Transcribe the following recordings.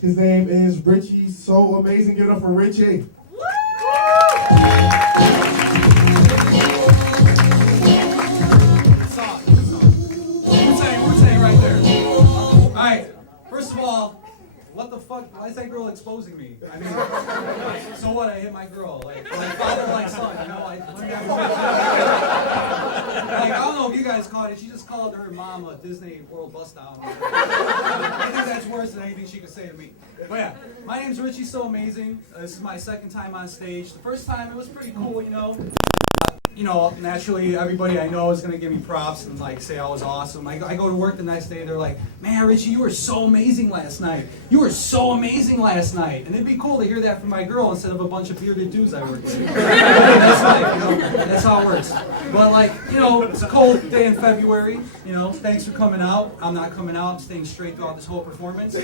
His name is Richie SoAmazing. Give it up for Richie. Wu-Tang right there. Alright, first of all, what the fuck? Why is that girl exposing me? I mean, so what? I hit my girl. Like father, like son, you know? I don't know if you guys caught it. She just called her mom a Disney World bust down. I think that's worse than anything she could say to me. But yeah, my name's Richie SoAmazing. This is my second time on stage. The first time, it was pretty cool, you know? Naturally, everybody I know is going to give me props and like say I was awesome. I go to work the next day, they're like, man, Richie, you were so amazing last night. You were so amazing last night. And it'd be cool to hear that from my girl instead of a bunch of bearded dudes I work with. That's life, you know? That's how it works. But like, you know, it's a cold day in February. You know, thanks for coming out. I'm not coming out. I'm staying straight throughout this whole performance. So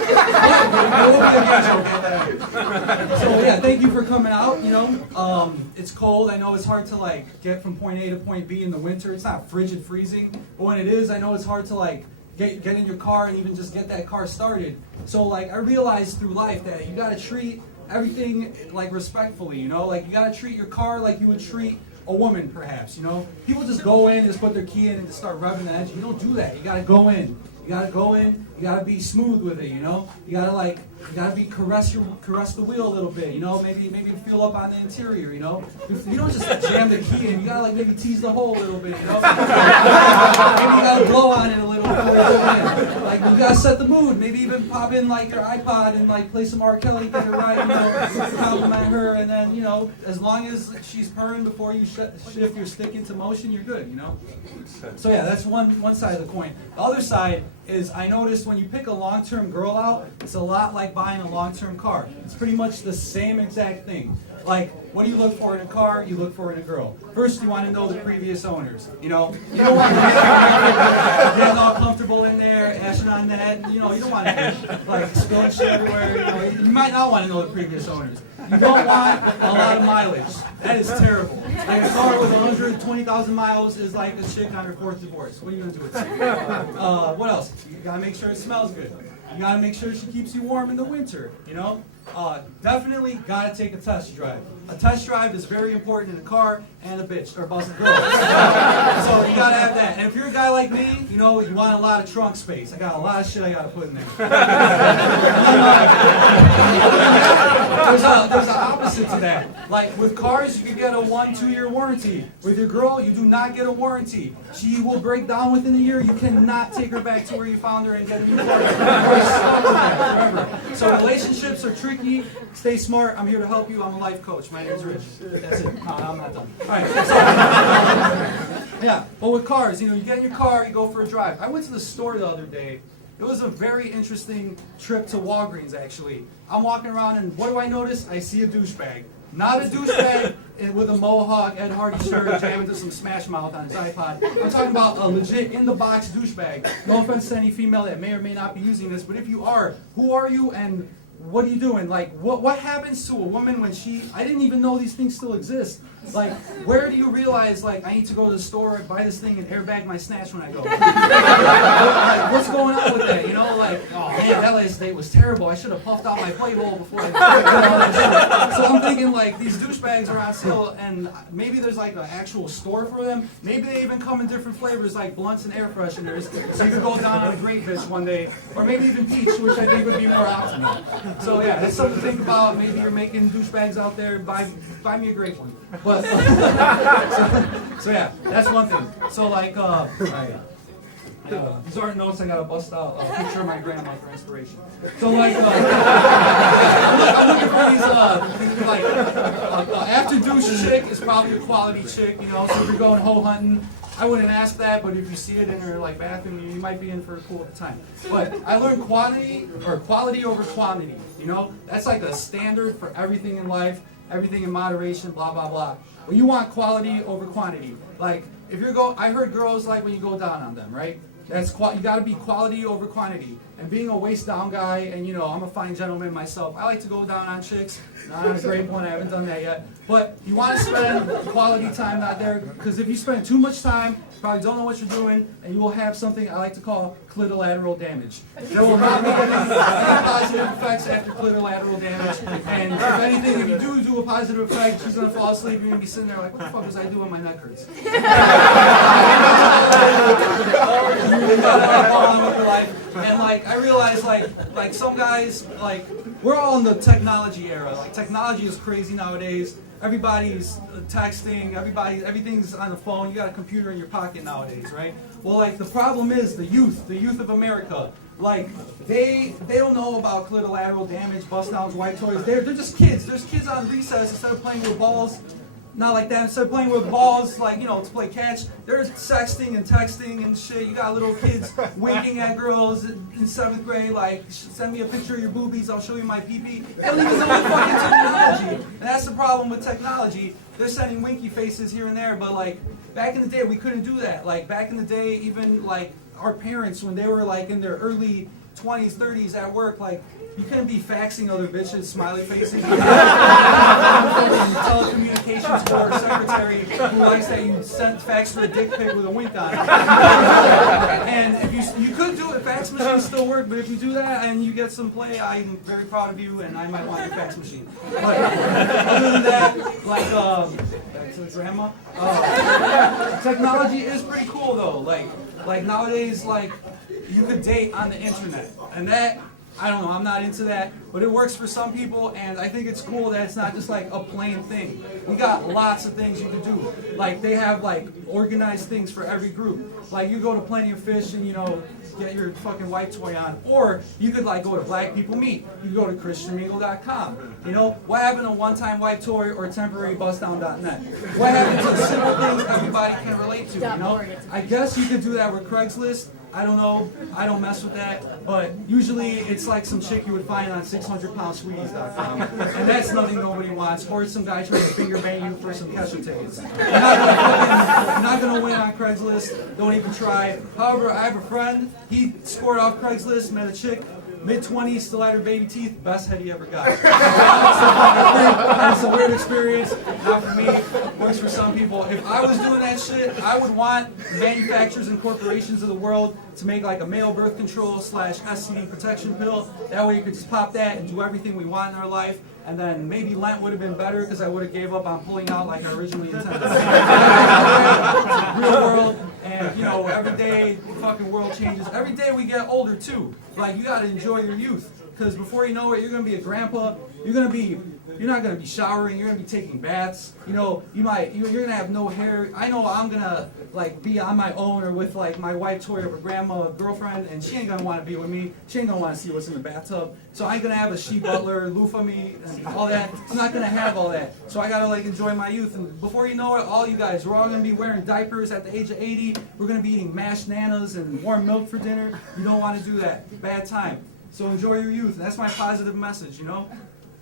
yeah, thank you for coming out, you know. It's cold. I know it's hard to like get from point A to point B in the winter. It's not frigid freezing, but when it is, I know it's hard to like get in your car and even just get that car started. So like I realized through life that you gotta treat everything like respectfully, you know? Like you gotta treat your car like you would treat a woman perhaps, you know? People just go in, just put their key in and just start revving the engine. You don't do that. You gotta go in. You gotta go in, you gotta be smooth with it, you know? You gotta be caress the wheel a little bit, you know? Maybe feel up on the interior, you know? You don't just jam the key in, you gotta like maybe tease the hole a little bit, you know? Maybe you gotta blow on it a little bit. Like you gotta set the mood. Maybe even pop in like your iPod and like play some R. Kelly, get her right, you know, compliment her, and then, you know, as long as she's purring before you shift your stick into motion, you're good, you know? So yeah, that's one side of the coin. The other side is I noticed when you pick a long-term girl out, it's a lot like buying a long-term car. It's pretty much the same exact thing. Like, what do you look for in a car? You look for in a girl. First, you want to know the previous owners. You know, you don't want to get all comfortable in there, ashing on that. You know, you don't want to like spilling shit everywhere. You know, you might not want to know the previous owners. You don't want a lot of mileage. That is terrible. Like a car with 120,000 miles is like a chick on her fourth divorce. What are you gonna do with it? What else? You gotta make sure it smells good. You gotta make sure she keeps you warm in the winter. You know. Definitely gotta take a test drive. A test drive is very important in a car and a bitch or busted girl. So you gotta have that. And if you're a guy like me, you know, you want a lot of trunk space. I got a lot of shit I gotta put in there. There's an opposite to that. Like with cars, you can get a 1-2 year warranty. With your girl, you do not get a warranty. She will break down within a year. You cannot take her back to where you found her and get a new car. You're stuck with that forever. So relationships are tricky. Stay smart. I'm here to help you. I'm a life coach. My name's Rich. That's it. No, I'm not done. All right. Yeah, but with cars, you know, you get in your car, you go for a drive. I went to the store the other day. It was a very interesting trip to Walgreens, actually. I'm walking around, and what do I notice? I see a douchebag. Not a douchebag with a mohawk, Ed Hardy shirt, jamming to some Smash Mouth on his iPod. I'm talking about a legit in-the-box douchebag. No offense to any female that may or may not be using this, but if you are, who are you and what are you doing? Like, what happens to a woman when I didn't even know these things still exist. Like, where do you realize, like, I need to go to the store and buy this thing and airbag my snatch when I go? Like, what's going on with that? You know, like, oh man, that last date was terrible. I should have puffed out my play hole before I did all that shit. So I'm thinking, like, these douchebags are on sale, and maybe there's, like, an actual store for them. Maybe they even come in different flavors, like blunts and air fresheners, so you can go down on a green fish one day, or maybe even peach, which I think would be more optimal. So yeah, that's something to think about. Maybe you're making douchebags out there. Buy me a great one. But so yeah, that's one thing. So like, these aren't notes I gotta bust out. A picture of my grandma for inspiration. So like, I'm looking for these like after douche chick is probably a quality chick, you know. So if you're going hoe hunting, I wouldn't ask that, but if you see it in her like bathroom, you might be in for a cool time. But I learned quality over quantity. You know, that's like a standard for everything in life, everything in moderation, blah blah blah. But you want quality over quantity. Like if you're I heard girls like when you go down on them, right? You got to be quality over quantity. And being a waist down guy, and you know, I'm a fine gentleman myself, I like to go down on chicks. Not on a great one, I haven't done that yet. But you want to spend quality time out there, because if you spend too much time, you probably don't know what you're doing, and you will have something I like to call clitolateral damage. There will not be any positive effects after clitolateral damage. And if anything, if you do a positive effect, she's going to fall asleep, you're going to be sitting there like, what the fuck was I doing? My neck hurts. And like I realize like some guys, like we're all in the technology era. Like technology is crazy nowadays. Everybody's texting, everything's on the phone. You got a computer in your pocket nowadays, right? Well, like the problem is the youth of America. Like they don't know about clitolateral damage, bust downs, white toys. They're just kids. There's kids on recess, instead of playing with balls. Not like that. Instead of playing with balls, like, you know, to play catch, there's sexting and texting and shit. You got little kids winking at girls in 7th grade, like, send me a picture of your boobies, I'll show you my pee-pee. They don't even know the fucking technology. And that's the problem with technology. They're sending winky faces here and there, but, like, back in the day, we couldn't do that. Like, back in the day, even, like, our parents, when they were, like, in their early 20s, 30s at work, like, you couldn't be faxing other bitches, smiley faces. Telecommunications board secretary who likes that you sent fax her a dick pic with a wink on it. And if you could do it, fax machines still work, but if you do that and you get some play, I'm very proud of you, and I might want your fax machine. But other than that, like back to the grandma. Technology is pretty cool though. Like nowadays, like you could date on the internet, and that. I don't know, I'm not into that, but it works for some people, and I think it's cool that it's not just like a plain thing. We got lots of things you can do. Like, they have like organized things for every group. Like, you go to Plenty of Fish and, you know, get your fucking white toy on. Or you could like go to Black People Meet. You could go to ChristianMingle.com. You know, what happened to one-time white toy or temporarybustdown.net? What happened to the simple things everybody can relate to, you know? I guess you could do that with Craigslist. I don't know, I don't mess with that, but usually it's like some chick you would find on 600poundsweeties.com, and that's nothing nobody wants, or some guy trying to finger bang you for some Kesha tickets. You're not gonna win on Craigslist, don't even try. However, I have a friend, he scored off Craigslist, met a chick, mid-20s, still had her baby teeth, best head he ever got. It's a weird experience, not for me, works for some people. If I was doing that shit, I would want manufacturers and corporations of the world to make like a male birth control / STD protection pill. That way you could just pop that and do everything we want in our life. And then maybe Lent would have been better because I would have gave up on pulling out like I originally intended. Real world. And, you know, every day the fucking world changes. Every day we get older, too. Like, you gotta enjoy your youth. Because before you know it, you're gonna be a grandpa. You're not gonna be showering. You're gonna be taking baths. You know, you're gonna have no hair. I know I'm gonna, like, be on my own or with, like, my wife, toy, or grandma, girlfriend, and she ain't gonna wanna be with me. She ain't gonna wanna see what's in the bathtub. So I ain't gonna have a she butler, loofah me, and all that. I'm not gonna have all that. So I gotta, like, enjoy my youth. And before you know it, all you guys, we're all gonna be wearing diapers at the age of 80. We're gonna be eating mashed nanas and warm milk for dinner. You don't wanna do that. Bad time. So enjoy your youth. And that's my positive message, you know?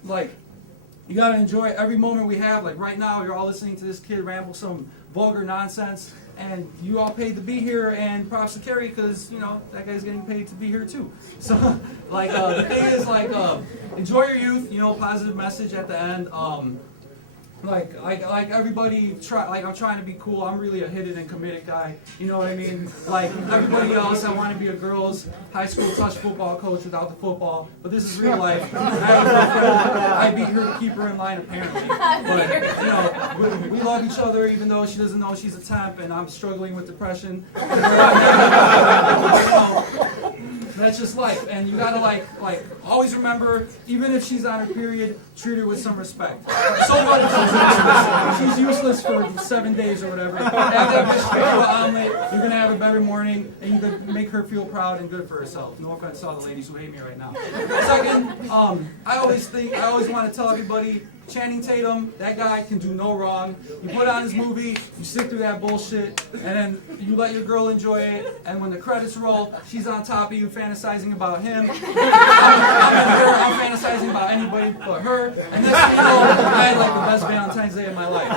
Like, you gotta enjoy every moment we have. Like right now, you're all listening to this kid ramble some vulgar nonsense, and you all paid to be here, and props to Kerry, because, you know, that guy's getting paid to be here too. So, like, the thing is, like, enjoy your youth, you know, positive message at the end. Like everybody I'm trying to be cool. I'm really a hit it and committed guy. You know what I mean? Like everybody else, I want to be a girls' high school touch football coach without the football. But this is real life. I beat her to keep her in line apparently. But you know, we love each other even though she doesn't know she's a temp and I'm struggling with depression. That's just life, and you gotta like always remember, even if she's on her period, treat her with some respect. So what if she's useless for 7 days or whatever? Have that bitch make you an omelet. You're gonna have a better morning, and you could make her feel proud and good for herself. No offense to all the ladies who hate me right now. Second, I always want to tell everybody. Channing Tatum, that guy can do no wrong. You put on his movie, you sit through that bullshit, and then you let your girl enjoy it, and when the credits roll, she's on top of you fantasizing about him. I'm fantasizing about anybody but her, and next thing you know, I had like the best Valentine's Day of my life.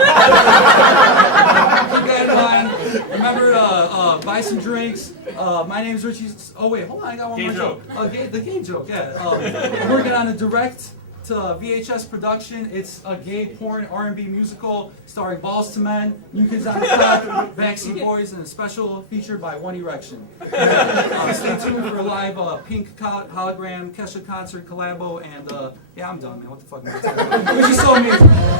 Keep that in mind. Remember to buy buy some drinks. My name's Richie. Oh wait, hold on, I got one more joke. The gay joke, yeah. I'm working on a direct to VHS production. It's a gay porn R&B musical starring Balls to Men, New Kids on the Block, Backseat Boys, and a special featured by One Erection. Stay tuned for a live Pink hologram Kesha concert collabo, and yeah, I'm done, man. What the fuck am I talking about? Richie SoAmazing.